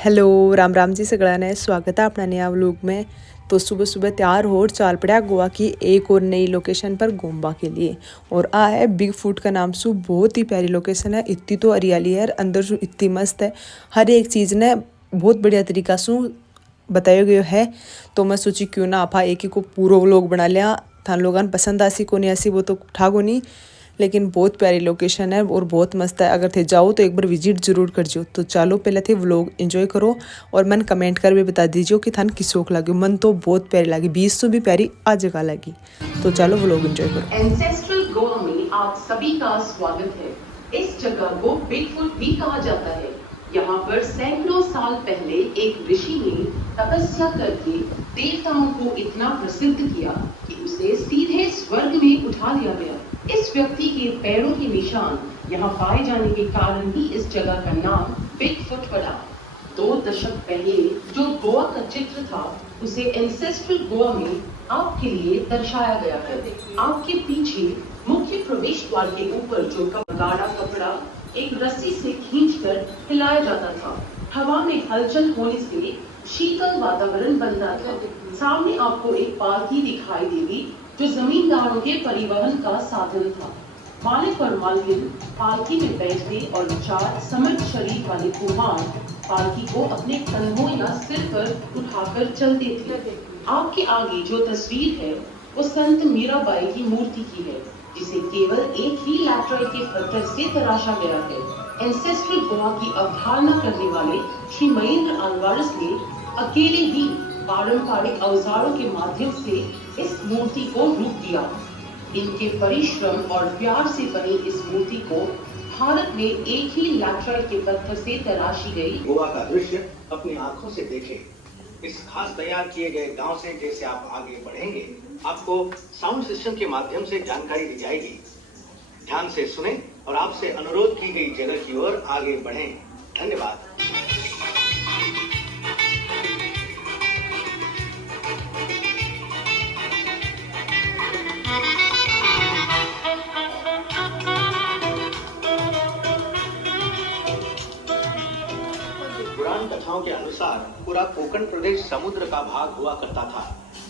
Hello Ram Ram ji सगळ्यांना स्वागत है अपना नया व्लॉग में। तो सुबह सुबह तैयार हो और चाल पड़ा गोवा की एक और नई लोकेशन पर घूमवा के लिए। और आ है बिग फुट का नाम सु बहुत ही प्यारी लोकेशन है। इतनी तो हरियाली है अंदर सु इतनी मस्त है, हर एक चीज़ ने बहुत बढ़िया तरीका सु बताया गया है। तो मैं सोची क्यों ना आपा एक ही को पूरा व्लॉग बना लिया। था लोगों पसंद आसी को नहीं आसी वो तो ठाको नहीं, लेकिन बहुत प्यारी लोकेशन है और बहुत मस्त है। अगर थे जाओ तो एक बार विजिट जरूर कर जो। तो चलो पहले थे व्लॉग एंजॉय करो और मन कमेंट कर भी बता दीजिए कि थान किसोक लगी। मन तो बहुत प्यारी लगी, 20 तो भी प्यारी आ जगह लगी। तो चलो व्लॉग एंजॉय करो। एंसेस्ट्रल गोवा में आप सभी का स्वागत है। इस जगह को बिग फुट भी कहा जाता है। यहाँ पर सैकड़ों साल पहले एक ऋषि ने तपस्या करके देवताओं को इतना प्रसिद्ध किया कि उसे सीधे स्वर्ग में उठा लिया गया। इस व्यक्ति के पैरों के निशान यहाँ पाए जाने के कारण ही इस जगह का नाम बिग फुट पड़ा। 2 दशक पहले जो गोवा का चित्र था उसे एंसेस्ट्रल गोवा में आपके लिए दर्शाया गया है। आपके पीछे मुख्य प्रवेश द्वार के ऊपर जो गाढ़ा कपड़ा एक रस्सी से खींचकर हिलाया जाता था, हवा में हलचल होने से शीतल वातावरण बनता था। सामने आपको एक पालकी दिखाई देगी जो जमींदारों के परिवहन का साधन था। मालिक और मालकिन पालकी में बैठते और 4 समर्थ शरीर वाले कुम्हार पालकी को अपने कंधों या सिर पर उठाकर चलते थे। आपके आगे जो तस्वीर है वो संत मीराबाई की मूर्ति की है, जिसे केवल एक ही लैटराइट के पत्थर से तराशा गया है। एंसेस्ट्रल गोवा की अवधारणा करने वाले श्री महेंद्र अल्वारस ने अकेले ही पारंपरिक औजारों के माध्यम से इस मूर्ति को रूप दिया। इनके परिश्रम और प्यार से बनी इस मूर्ति को भारत में एक ही लैटराइट के पत्थर से तराशी गई। गोवा का दृश्य अपनी आंखों से देखें। इस खास तैयार किए गए गांव से जैसे आप आगे बढ़ेंगे, आपको साउंड सिस्टम के माध्यम से जानकारी दी जाएगी। ध्यान से सुने और आपसे अनुरोध की गई जगह की ओर आगे बढ़ें। धन्यवाद। पुराण कथाओं के अनुसार पूरा कोकण प्रदेश समुद्र का भाग हुआ करता था।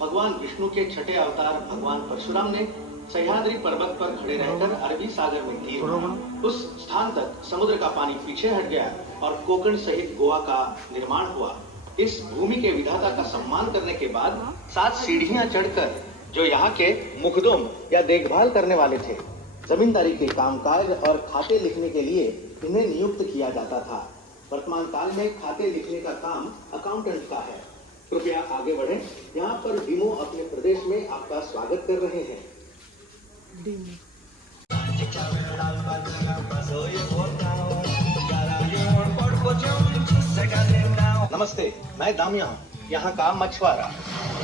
भगवान विष्णु के छठे अवतार भगवान परशुराम ने सह्याद्री पर्वत पर खड़े रहकर अरबी सागर में तीर मारा। उस स्थान तक समुद्र का पानी पीछे हट गया और कोकण सहित गोवा का निर्माण हुआ। इस भूमि के विधाता का सम्मान करने के बाद 7 सीढ़ियां चढ़कर जो यहाँ के मुखदोम या देखभाल करने वाले थे, जमींदारी के कामकाज और खाते लिखने के लिए इन्हें नियुक्त किया जाता था। वर्तमान काल में खाते लिखने का काम अकाउंटेंट का है। कृपया आगे बढ़ें। यहाँ पर डीमो अपने प्रदेश में आपका स्वागत कर रहे हैं। नमस्ते, मैं दामिया हूँ, यहाँ का मछुआरा।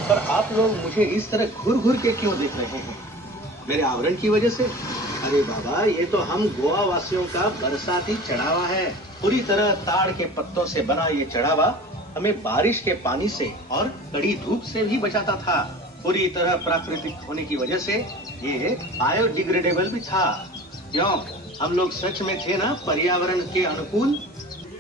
पर आप लोग मुझे इस तरह घूर घूर के क्यों देख रहे हैं? मेरे आवरण की वजह से? अरे बाबा, ये तो हम गोवा वासियों का बरसाती चढ़ावा है। पूरी तरह ताड़ के पत्तों से बना ये चढ़ावा हमें बारिश के पानी से और कड़ी धूप से भी बचाता था। पूरी तरह प्राकृतिक होने की वजह से ये बायोडिग्रेडेबल भी था। क्यों? हम लोग सच में थे ना पर्यावरण के अनुकूल।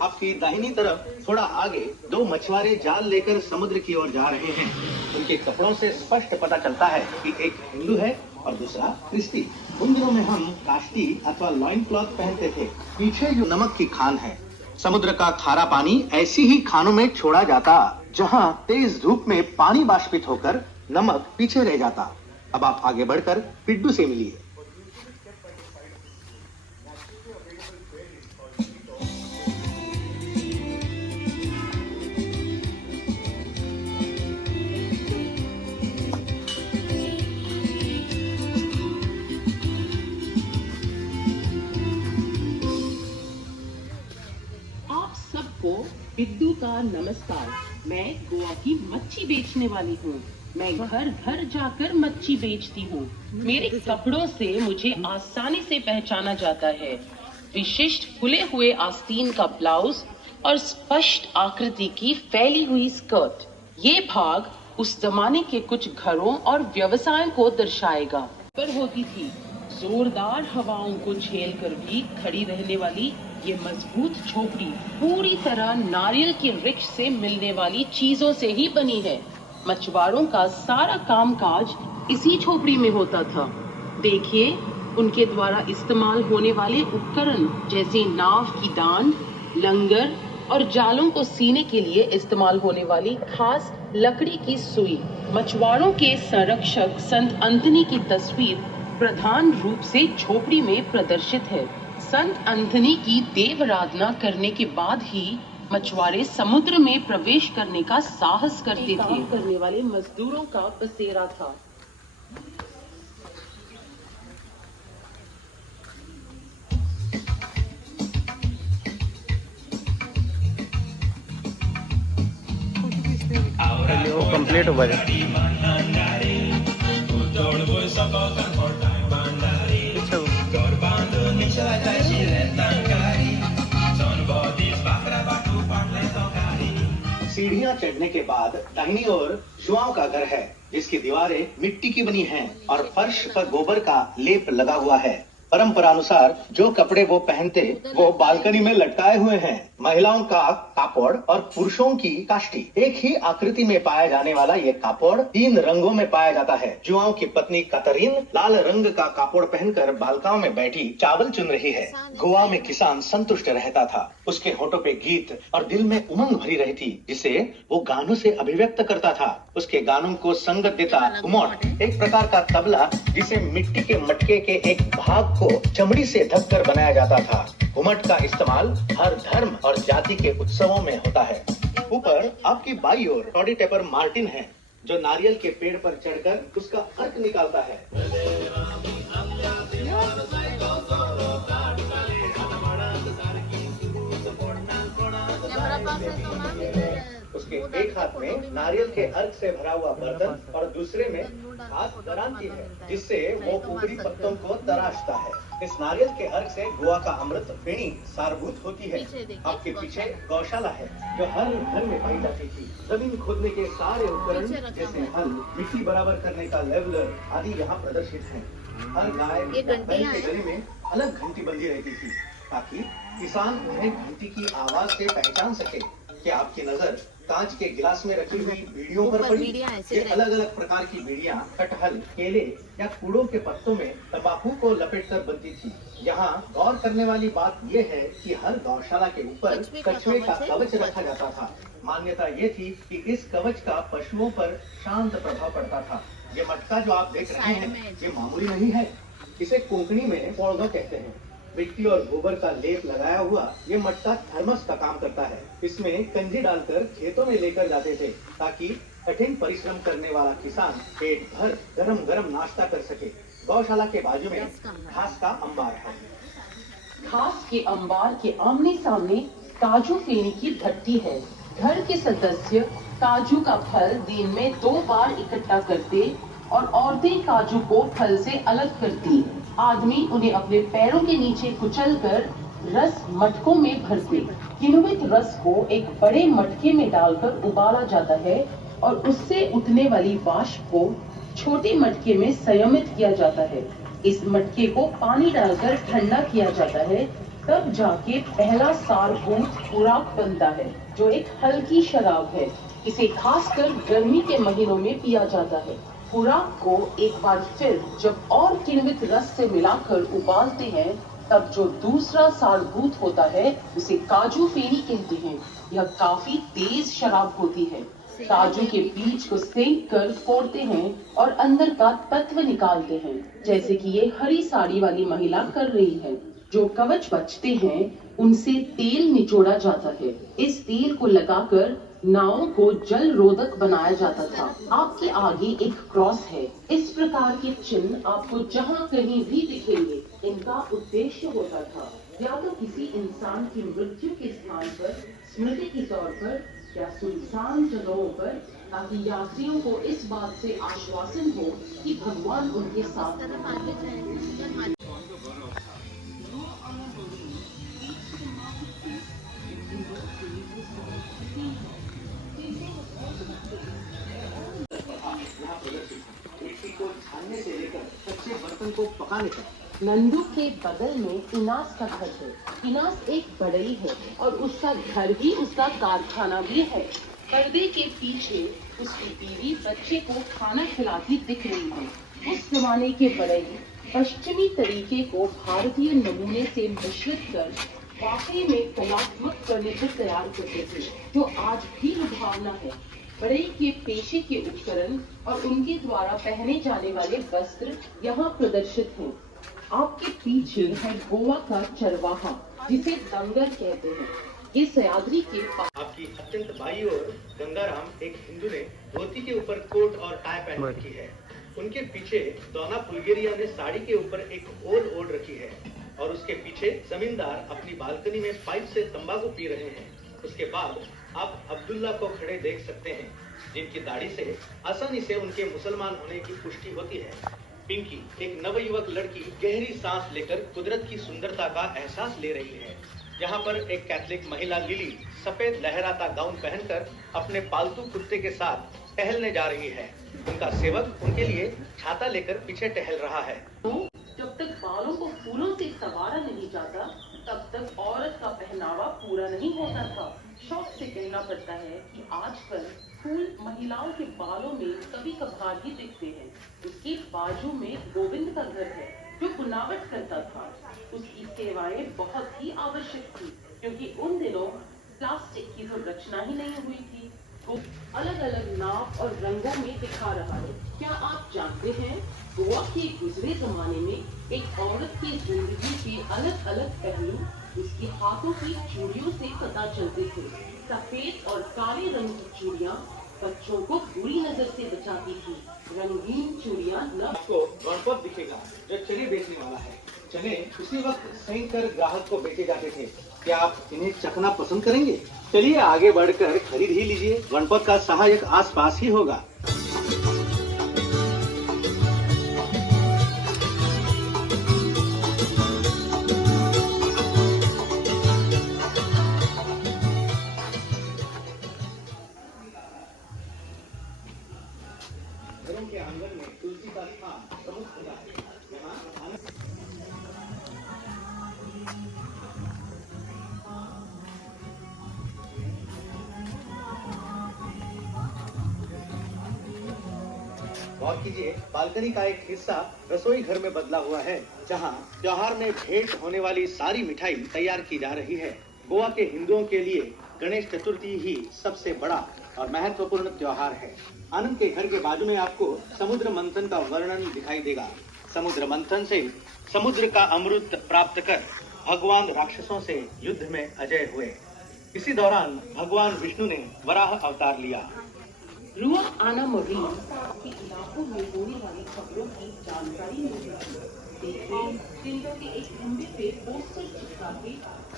आपकी दाहिनी तरफ थोड़ा आगे 2 मछुआरे जाल लेकर समुद्र की ओर जा रहे हैं। उनके कपड़ों से स्पष्ट पता चलता है कि एक हिंदू है और दूसरा क्रिस्ती। उन दिनों में हम काष्टी अथवा लॉइन क्लॉथ पहनते थे। पीछे जो नमक की खान है, समुद्र का खारा पानी ऐसी ही खानों में छोड़ा जाता, जहां तेज धूप में पानी बाष्पित होकर नमक पीछे रह जाता। अब आप आगे बढ़कर पिड्डू से मिलिए। सबको बिद्दू का नमस्कार। मैं गोवा की मच्छी बेचने वाली हूँ। मैं घर घर जाकर मच्छी बेचती हूँ। मेरे कपड़ों से मुझे आसानी से पहचाना जाता है। विशिष्ट फुले हुए आस्तीन का ब्लाउज और स्पष्ट आकृति की फैली हुई स्कर्ट। ये भाग उस जमाने के कुछ घरों और व्यवसायों को दर्शाएगा। पर होती थी जोरदार हवाओं को झेलकर भी खड़ी रहने वाली ये मजबूत झोपड़ी पूरी तरह नारियल के वृक्ष से मिलने वाली चीजों से ही बनी है। मछुआरों का सारा कामकाज इसी झोपड़ी में होता था। देखिए, उनके द्वारा इस्तेमाल होने वाले उपकरण जैसे नाव की दांड, लंगर और जालों को सीने के लिए इस्तेमाल होने वाली खास लकड़ी की सुई। मछुआरों के संरक्षक संत अंथनी की तस्वीर प्रधान रूप से झोपड़ी में प्रदर्शित है। संत अंथनी की देवाराधना करने के बाद ही मछुआरे समुद्र में प्रवेश करने का साहस करते थे। काम करने वाले मजदूरों का बसेरा था। वो कंप्लीट हुआ है। सीढ़ियां चढ़ने के बाद दाहिनी ओर जुआओं का घर है, जिसकी दीवारें मिट्टी की बनी हैं और फर्श पर गोबर का लेप लगा हुआ है। परंपरा अनुसार जो कपड़े वो पहनते वो बालकनी में लटकाए हुए हैं। महिलाओं का कापड़ और पुरुषों की काष्टी। एक ही आकृति में पाया जाने वाला ये कापड़ 3 रंगों में पाया जाता है। जुआओं की पत्नी कतरीन लाल रंग का कापड़ पहनकर बालकाओं में बैठी चावल चुन रही है। गोवा में किसान संतुष्ट रहता था। उसके होठों पे गीत और दिल में उमंग भरी रही थी, जिसे वो गानों से अभिव्यक्त करता था। उसके गानों को संगत देता घुमट, एक प्रकार का तबला जिसे मिट्टी के मटके के एक भाग को चमड़ी से ढककर बनाया जाता था। घुमट का इस्तेमाल हर धर्म और जाति के उत्सवों में होता है। ऊपर आपकी बाई ओर टॉडी टेपर मार्टिन है, जो नारियल के पेड़ पर चढ़कर उसका अर्क निकालता है। उसके एक हाथ में नारियल के अर्क से भरा हुआ बर्तन और दूसरे में हाथ दरांती है, जिससे वो ऊपरी पत्तों को तराशता है। इस नारियल के अर्क से गोवा का अमृत फेणी सारभूत होती है। आपके पीछे गौशाला है, जो हर घर में पाई जाती थी। जमीन खोदने के सारे उपकरण जैसे हल, मिट्टी बराबर करने का लेवलर आदि यहाँ प्रदर्शित हैं। हर गाय बैल के गले में अलग घंटी बंधी रहती थी, ताकि किसान उन्हें घंटी की आवाज से पहचान सके। क्या आपकी नजर कांच के गिलास में रखी हुई बीड़ियों पर पड़ी? ये अलग अलग प्रकार की बीड़ियां कटहल, केले या कूड़ों के पत्तों में तंबाकू को लपेटकर बनती थी। यहाँ गौर करने वाली बात यह है कि हर गौशाला के ऊपर कछुए का कवच रखा जाता था। मान्यता ये थी कि इस कवच का पशुओं पर शांत प्रभाव पड़ता था। ये मटका जो आप देख रहे हैं, ये मामूली नहीं है। इसे कोंकणी में पोड़गा कहते हैं। मिट्टी और गोबर का लेप लगाया हुआ ये मटका थर्मस का काम करता है। इसमें कंजी डालकर खेतों में लेकर जाते थे, ताकि कठिन परिश्रम करने वाला किसान पेट भर गरम गरम नाश्ता कर सके। गौशाला के बाजू में घास का अंबार है। घास के अंबार के आमने सामने काजू फेनी की भट्टी है। घर के सदस्य काजू का फल दिन में 2 बार इकट्ठा करते और औरतें काजू को फल से अलग करती। आदमी उन्हें अपने पैरों के नीचे कुचलकर रस मटकों में भरते। किण्वित रस को एक बड़े मटके में डालकर उबाला जाता है और उससे उठने वाली वाष्प को छोटे मटके में संयमित किया जाता है। इस मटके को पानी डालकर ठंडा किया जाता है, तब जाके पहला सारभूत खुराक बनता है, जो एक हल्की शराब है। इसे खासकर गर्मी के महीनों में पिया जाता है। खुराक को एक बार फिर जब और किण्वित रस से मिलाकर उबालते हैं, तब जो दूसरा सारभूत होता है उसे काजू फेनी कहते हैं। यह काफी तेज शराब होती है। काजू के बीज को सेंक कर फोड़ते हैं और अंदर का तत्व निकालते हैं, जैसे कि ये हरी साड़ी वाली महिला कर रही है। जो कवच बचते हैं उनसे तेल निचोड़ा जाता है। इस तेल को लगाकर नावों को जल रोधक बनाया जाता था। आपके आगे एक क्रॉस है। इस प्रकार के चिन्ह आपको जहाँ कहीं भी दिखेंगे, इनका उद्देश्य होता था या तो किसी इंसान की मृत्यु के स्थान पर स्मृति के तौर पर या सुनसान जगहों पर, ताकि यात्रियों को इस बात से आश्वासन हो कि भगवान उनके साथ हैं। मिट्टी को छानने से लेकर कच्चे बर्तन को पकाने तक नंदू के बगल में इनास का घर है। इनास एक बढ़ई है और उसका घर ही उसका कारखाना भी है। पर्दे के पीछे उसकी बीवी बच्चे को खाना खिलाती दिख रही है। उस जमाने के बढ़ई पश्चिमी तरीके को भारतीय नमूने से मिश्रित कर वाकई में कलात्मक फर्नीचर तैयार करते थे, जो आज भी लुभावना है। बढ़ई के पेशे के उपकरण और उनके द्वारा पहने जाने वाले वस्त्र यहाँ प्रदर्शित हैं। आपके पीछे है गोवा का चरवाहा, जिसे दंगर कहते हैं। ये सयाद्री के आपकी अत्यंत बाई ओर गंगाराम, एक हिंदू ने धोती के ऊपर कोट और टाई पहन रखी है। उनके पीछे दोना बुल्गेरिया ने साड़ी के ऊपर एक ओल ओढ़ रखी है और उसके पीछे जमींदार अपनी बालकनी में पाइप से तंबाकू पी रहे हैं। उसके बाद आप अब्दुल्ला को खड़े देख सकते हैं, जिनकी दाढ़ी से आसानी से उनके मुसलमान होने की पुष्टि होती है। पिंकी, एक नवयुवक लड़की, गहरी सांस लेकर कुदरत की सुंदरता का एहसास ले रही है। यहाँ पर एक कैथलिक महिला लिली सफेद लहराता गाउन पहनकर अपने पालतू कुत्ते के साथ टहलने जा रही है। उनका सेवक उनके लिए छाता लेकर पीछे टहल रहा है। जब तक बालों को फूलों से संवारा नहीं जाता, तब तक औरत का पहनावा पूरा नहीं होता था। शौक से कहना पड़ता है कि आजकल फूल महिलाओं के बालों में कभी कभार ही दिखते हैं। उसके बाजू में गोविंद का घर है, जो बुनावट करता था। उसकी सेवाएं बहुत ही आवश्यक थी, क्योंकि उन दिनों प्लास्टिक की तो रचना ही नहीं हुई थी। वो अलग अलग नाप और रंगों में दिखा रहा है। क्या आप जानते हैं, गोवा के गुजरे जमाने में एक औरत की जिंदगी के अलग अलग पहलू उसके हाथों की चूड़ियों से पता चलते थे। सफेद और काले रंग की चूड़ियाँ बच्चों को बुरी नजर से बचाती थी। रंगीन चूड़ियाँ न आपको गणपत दिखेगा, जो चने बेचने वाला है। चने उसी वक्त सेंक कर ग्राहक को बेचे जाते थे। क्या आप इन्हें चखना पसंद करेंगे? चलिए आगे बढ़कर खरीद ही लीजिए। गणपत का सहायक आसपास ही होगा। घरों के आंगन में तुलसी का स्थान प्रमुख होता है। यहाँ गौर कीजिए, बालकनी का एक हिस्सा रसोई घर में बदला हुआ है, जहाँ त्योहार में भेंट होने वाली सारी मिठाई तैयार की जा रही है। गोवा के हिंदुओं के लिए गणेश चतुर्थी ही सबसे बड़ा और महत्वपूर्ण त्योहार है। आनंद के घर के बाजू में आपको समुद्र मंथन का वर्णन दिखाई देगा। समुद्र मंथन से समुद्र का अमृत प्राप्त कर भगवान राक्षसों से युद्ध में अजय हुए। इसी दौरान भगवान विष्णु ने वराह अवतार लिया। रुआ आना मरीन के इलाकों में होने वाली खबरों की जानकारी मिलती है। देखिए, तिंदो के एक खंबे पे पोस्टर चिपका के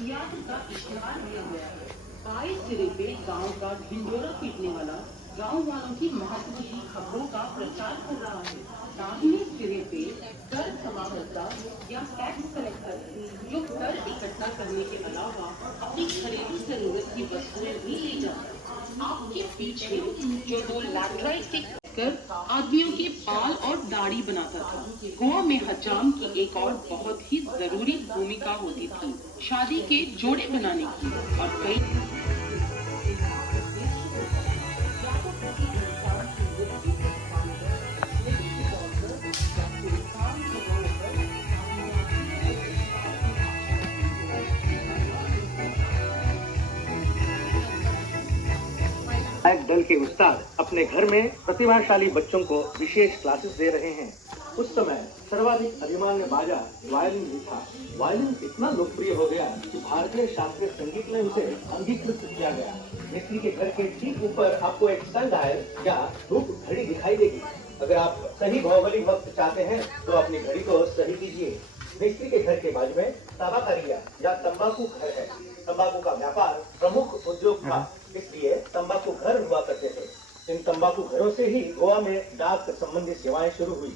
याद का इश्तेहार दिया गया है। बाएं सिरे पे गांव का ढिंडोरा पीटने वाला गांव वालों की महत्व की खबरों का प्रचार कर रहा है। दाहिने सिरे पे कर समाहर्ता या टैक्स कलेक्टर, जो कर इकट्ठा करने के अलावा अपनी घरेलू जरूरत की वस्तुएं भी ले जाता है। आपके पीछे जो दो लैटराइट के कर आदमियों के बाल और दाढ़ी बनाता था। गोवा में हजाम की एक और बहुत ही जरूरी भूमिका होती थी, शादी के जोड़े बनाने की। और कई दल के उस्ताद अपने घर में प्रतिभाशाली बच्चों को विशेष क्लासेस दे रहे हैं। उस समय सर्वाधिक अभिमान्य बाजा वायलिन भी था। वायलिन इतना लोकप्रिय हो गया कि भारतीय शास्त्रीय संगीत में उसे अंगीकृत किया गया। मिस्त्री के घर के ठीक ऊपर आपको एक सन डायल या धूप घड़ी दिखाई देगी। अगर आप सही भौगोलिक वक्त चाहते हैं तो अपनी घड़ी को सही कीजिए। मिस्त्री के घर के बाजू में ताबाकारिया या तंबाकू घर है। तंबाकू का व्यापार प्रमुख उद्योग था, इसलिए तंबाकू घर हुआ करते थे। इन तंबाकू घरों से ही गोवा में डाक संबंधी सेवाएं शुरू हुई।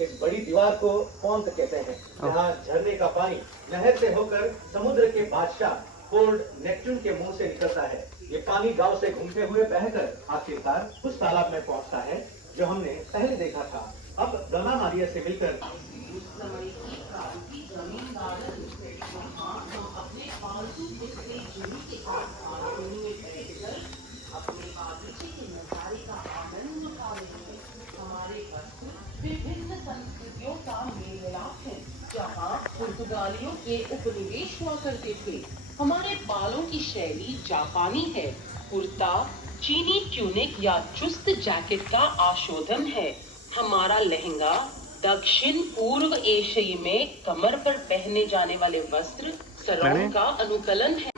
इस बड़ी दीवार को पौंत कहते हैं, जहाँ झरने का पानी नहर से होकर समुद्र के बादशाह पोर्ट नेपच्यून के मुंह से निकलता है। ये पानी गांव से घूमते हुए बहकर आखिरकार उस तालाब में पहुंचता है जो हमने पहले देखा था। अब गंगा मारिया से मिलकर उस समय की गार्डन यहाँ हम अपने पालतू कुत्ते जूही के साथ बालकनी में बैठकर अपने बागीचे के नजारे का आनंद उठा रहे हैं। हमारे वस्त्र विभिन्न संस्कृतियों का मेल मिलाप है। जहाँ पुर्तगालियों के उपनिवेश हुआ करते थे, हमारे बालों की शैली जापानी है। कुर्ता चीनी ट्यूनिक या चुस्त जैकेट का आशोधन है। हमारा लहंगा दक्षिण पूर्व एशिया में कमर पर पहने जाने वाले वस्त्र सरों का अनुकलन है।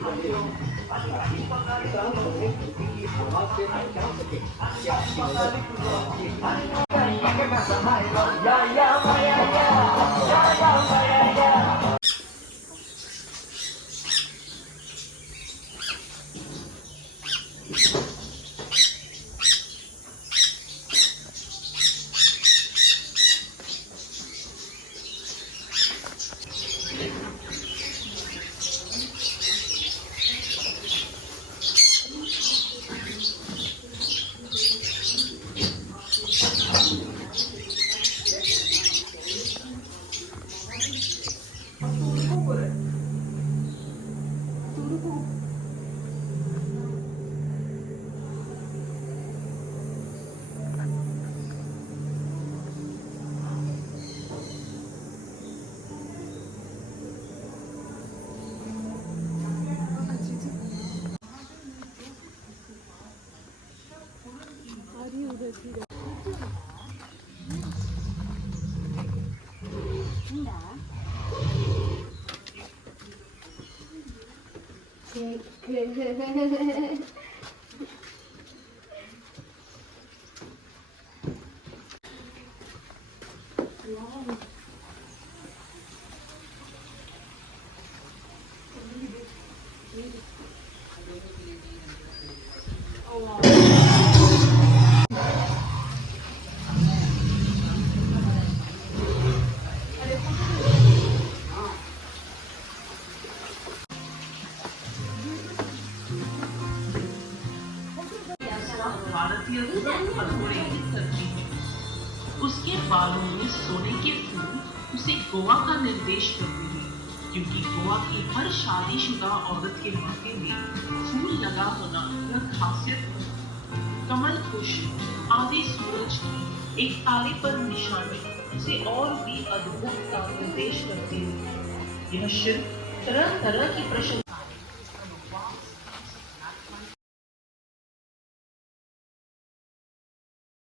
भारतीय भटूरे की सब्जी है। उसके बालों में सोने के फूल उसे गोवा का निर्देश करते हैं, क्योंकि गोवा की हर शादीशुदा औरत के माथे में फूल लगा होना यह खासियत है। कमल पुष्प आदि सूरज की एक तारे पर निशानी उसे और भी अद्भुत का निर्देश करते हैं। यह शिल्प तरह तरह की प्रशंसा